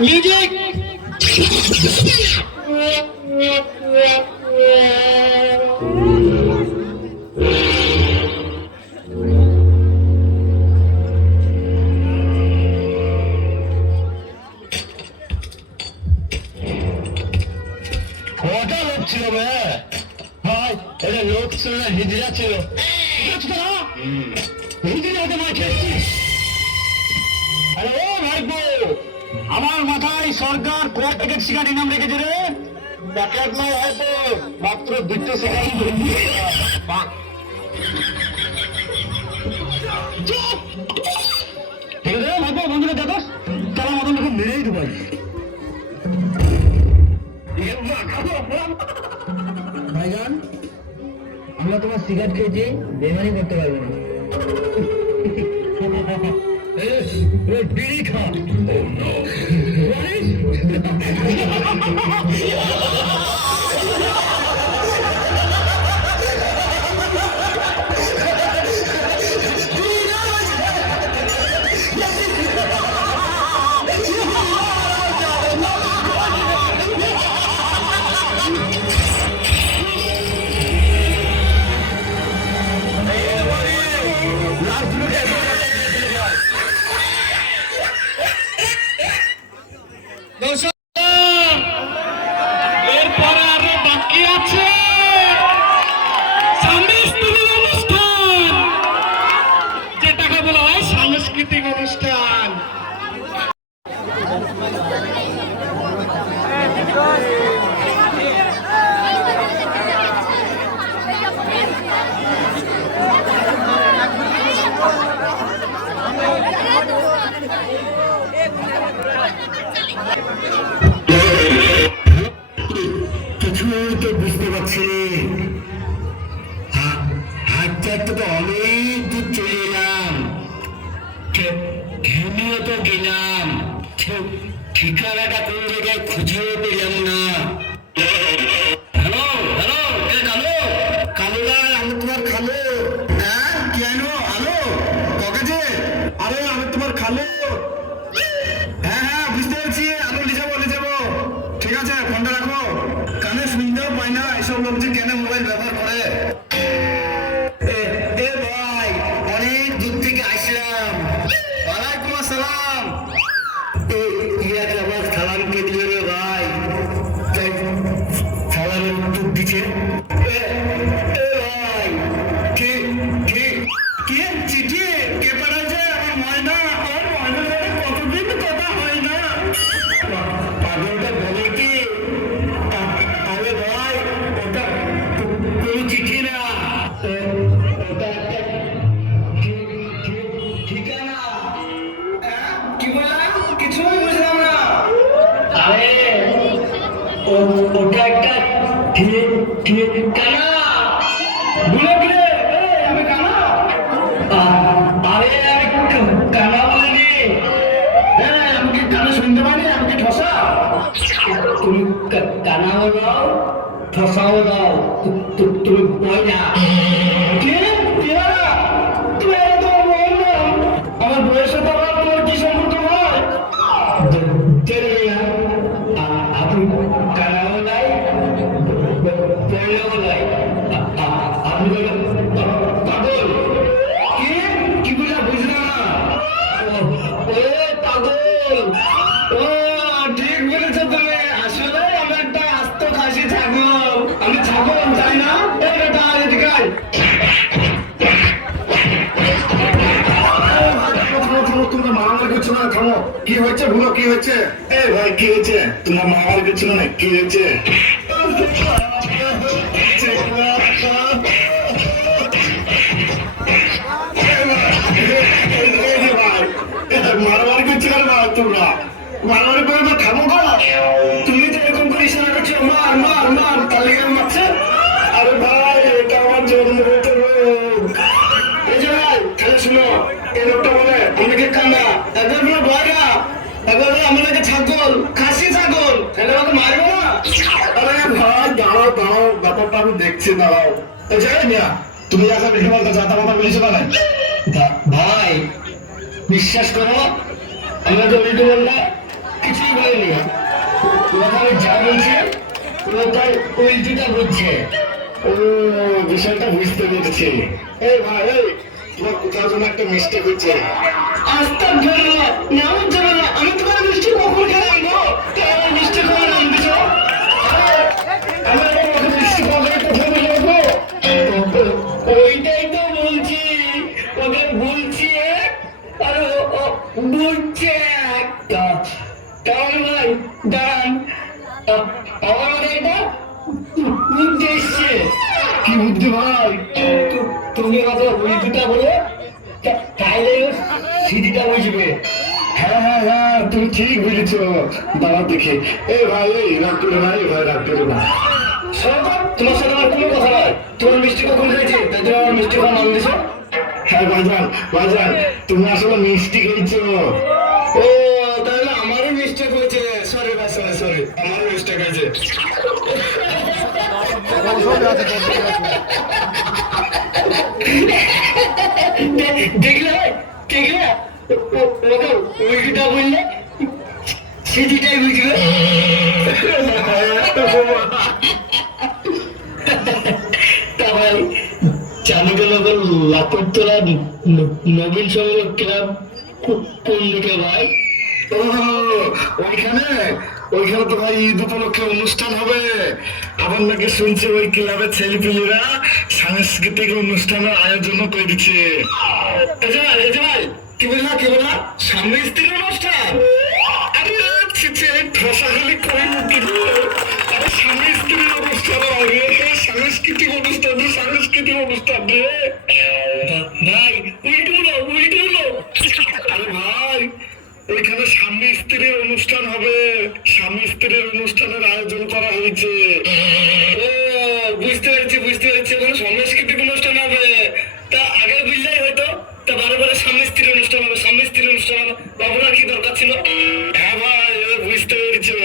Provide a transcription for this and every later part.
Music. কটা লোক ছিল ভাই? এটা লোক ছিল না, হিজড়া ছিল। হিজড়াতে মার খেয়েছিস? আরে ও ভাইপো, আমার মাথায় সরকার ক প্যাকেট সিগারেট ইনাম রেখেছে রে। প্যাকেট নয় হয়তো, মাত্র 2টো সিগারেট। ঠিক আছে ভাইপো, বন্ধুরা দেখো তারা মতন লোক মেরেই দেবো। ভাইজান, আমরা তোমার সিগারেট খেয়েছি, বেমানি করতে পারবো না। বিড়ি খা। এরপরে আরো বাকি আছে সাংস্কৃতিক অনুষ্ঠান, যেটাকে বলা হয় সাংস্কৃতিক অনুষ্ঠান। কিছুই তো বুঝতে পারছি। হাঁটতে হাঁটতে তো অনেক দূর চলে এলাম, ঘেমিয়ে তো গেলাম, ঠিকানাটা কোন জায়গায় খুঁজেও পেলাম না। হ্যালো হ্যালো, কে কালো? কালো ভাই, আমি তোমার খালো। হ্যাঁ কেন? আলো ককেছে? আরে আমি তোমার খালো। হ্যাঁ হ্যাঁ বুঝতে পারছি, আলো নিয়ে যাবো। ঠিক আছে, ফোনটা রাখো। কানে শুনতেও পাই না এসব লোক যে কেন মোবাইল ব্যবহার করে। এ ভাই, অনেক দূর থেকে আসলাম। ওয়ালাইকুম আসসালাম। আমার সালাম কে দিল রে ভাই? সালামের উত্তর দিচ্ছে। ভাই কে কে কে চিঠি কে পাঠাচ্ছে? আমার ময়না, আমার ময়নার সাথে কতদিন কথা হয় না। পাগলটা বলে কি? আরে ভাই, ওটা কোনো চিঠি না, ওটা একটা ঠিকানা। কি বললাম? কিছুই বুঝলাম না। আরে ওটা একটা ঠিকানা। বলে কি? আমি কানা? আরে আমি কানা বলিনি। হ্যাঁ, আমি কি কানে শুনতে পারি? আমি কি ঠসা? তুমি কানাও দাও, ঠসাও দাও, তুমি বইনা। কে? তুমি তো বল না। আমার বইয়ের সাথে আবার তোমার কি সম্পর্ক হয়? আপনি কানাও নাই, বইনাও নাই, আপনি পাগল। কি বুঝা? বুঝলাম না। ও পাগল, ও ঠিক বলেছো তুমি। আসলে আমি একটা আস্ত খাসি ছাগল। আমি ছাগল, তাই না? এটা এদিকে আয়। তোমরা মারামারি করছো না, থামো। কি হয়েছে বলো, কি হয়েছে? এ ভাই কি হয়েছে? তোমরা মারামারি করছো না, কি হয়েছে? মারামারি করছো কেন তোমরা? মারামারি করে তো থামো গো। তুমি তো এরকম করে ইশারা করছো, মার মার মার, তার লেগে মারছে। আরে ভাই, এটা আমার জন্মগত রোগ। এই যে ভাই, তাহলে শুনো, এই লোকটা বলে আমাকে কানা, একবার বলে বয়রা, একবার বলে আমাদেরকে ছাগল, খাসি ছাগল। তাহলে আমাকে মারবে না? আরে ভাই দাঁড়াও, ব্যাপারটা আমি দেখছি, দাঁড়াও। এই যে মিয়া, তুমি যা বেশি বলতে চাতা কথা বলিস না ভাই। বিশ্বাস করো, আমরা তো উল্টো বললে কিছুই শোনেনি, ওখানে যা বলছে ও তার উল্টিটা বুঝছে। ও বিষয়টা বুঝতে পেরেছি। এই ভাই এই তোমার কোথাও যেন একটা মিস্টেক হচ্ছে। আস্তাগফিরুল্লাহ, নাউজুবিল্লাহ, আমি তোমার মিষ্টি কখন খেলাম গো? তোমার মিষ্টি খাওয়ার নাম দিছো? আমার ওকে মিষ্টি খাওয়ার কথা বলবো। ওইটাই তো বলছি, ওকে বলছি আর ও বুঝছে একটা। কারণ ভাই দাঁড়ান, আমার মনে একটা বুদ্ধি এসছে। কি বুদ্ধি ভাই? তুমি হয়তো উল্টোটা বলে তাইলে ও সিধিটা বুঝবে। হ্যাঁ হ্যাঁ হ্যাঁ, তুমি ঠিক বুঝেছো। দাঁড়া দেখি। এই ভাই এই রাগ করে না, এই ভাই রাগ করে না। তোমার সাথে আমার কোনো কথা নয়। তোমার মিষ্টি কখন খেয়েছে তাই তুমি আমার মিষ্টি খাওয়া নাম দিছো? হ্যাঁ ভাইজান ভাইজান, তুমি আসলে মিষ্টি খেয়েছো। ও তাহলে আমারও মিস্টেক হয়েছে। সরি ভাই, সরি সরি, আমারও মিস্টেক হয়েছে। দেখলে ভাই, দেখলে ওকে উল্টিটা বললে সিটিটাই বুঝবে। তা ভাই চালুকের লাকড়তলা নবীন সংঘ ক্লাব কোন দিকে ভাই? ও ওইখানে ওইখানে তো ভাই ঈদ উপলক্ষে অনুষ্ঠান হবে। আবার নাকি শুনছি ওই ক্লাবের ছেলেপিলেরা সাংস্কৃতিক অনুষ্ঠানের আয়োজন করে দিচ্ছে। এই যে ভাই, এই যে ভাই, কি বললা কি বললা? স্বামী স্ত্রীর অনুষ্ঠান? আরে ছিছে ঠসাখালি কই মুক্তি। আরে স্বামী স্ত্রীর অনুষ্ঠান হবে, সাংস্কৃতিক অনুষ্ঠান, সাংস্কৃতিক অনুষ্ঠান রে ভাই উল্টো হলো, উল্টো হলো। আরে ভাই ওইখানে স্বামী স্ত্রীর অনুষ্ঠান হবে। স্বামী স্ত্রীর অনুষ্ঠানের আয়োজন করা হয়েছে। ও বুঝতে পেরেছি, বুঝতে পেরেছি, ওখানে সাংস্কৃতিক অনুষ্ঠান হবে। তা আগে বুঝলেই হয়তো। তা বারে বারে স্বামী স্ত্রীর অনুষ্ঠান হবে, স্বামী স্ত্রীর অনুষ্ঠান হবে, বাবুরা কি দরকার ছিল? হ্যাঁ ভাই এবার বুঝতে পেরেছো।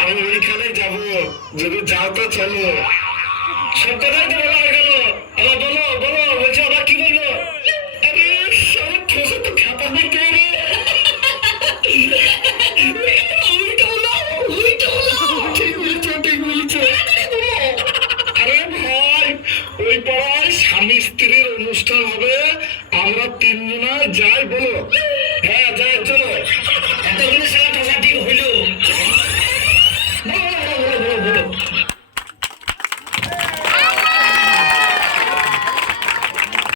আমি ওইখানে যাব, যদি যাও তো চলো। সব কথাই তো বলা হয়ে গেল। আবার বলো বলো, বলছো আবার কি বলবো? আরে সব ঠোসে তো খাপা দিতে রে। উল্টো হলো, উল্টো হলো। ঠিক বলেছো, ঠিক বলেছো। আরে ভাই ওই পাড়ায় স্বামী স্ত্রীর অনুষ্ঠান হবে, আমরা তিনজনায় যাই বলো। হ্যাঁ যাই, চলো। একটা জিনিস